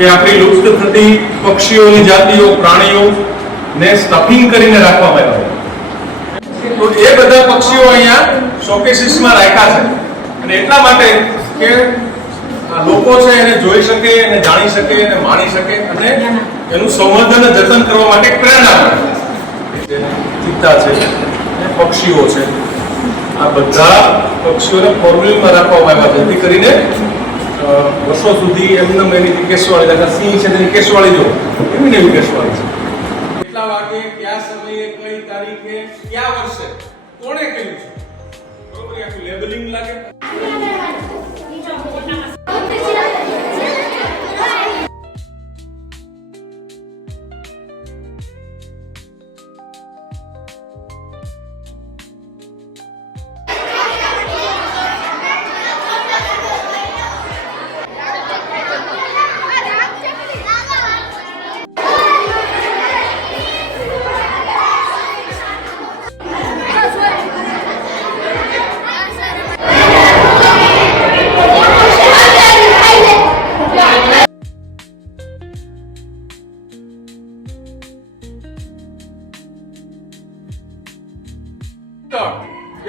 કે આપણી લુપ્ત થતી પક્ષીઓની જાતિઓ પ્રાણીઓ ને સ્ટફિંગ કરીને રાખવામાં આવ્યા તો એ બધા પક્ષીઓ અહીંયા શોકેસીસમાં રાખ્યા છે અને એટલા માટે કે લોકો છે એને જોઈ શકે એને જાણી શકે એને માણી શકે અને એનું સંવર્ધન અને જતન કરવા માટે પ્રેરણા મળે. ચિત્તા છે પક્ષીઓ છે આ બધા પક્ષીઓને ફોર્મ્યુલામાં રાખવામાં આવ્યા છે જેથી કરીને વર્ષો સુધી એમને એની કેસવાળી દાખલા સિંહ છે તેની કેસવાળી જો એવી એવી કેસવાળી છે. કેટલા વાગે કયા સમયે કઈ તારીખે કયા વર્ષે કોણે કર્યું છે બરોબર આખું લેબલિંગ લાગે.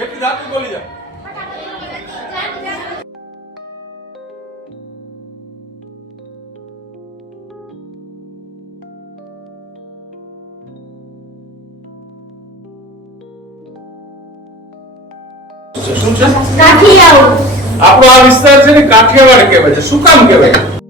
એક જાતિ બોલી જા. શું છે? કાઠિયાવાડ. આપણો આ વિસ્તાર છે ને કાઠિયાવાડ કહેવાય છે. શું કામ કહેવાય?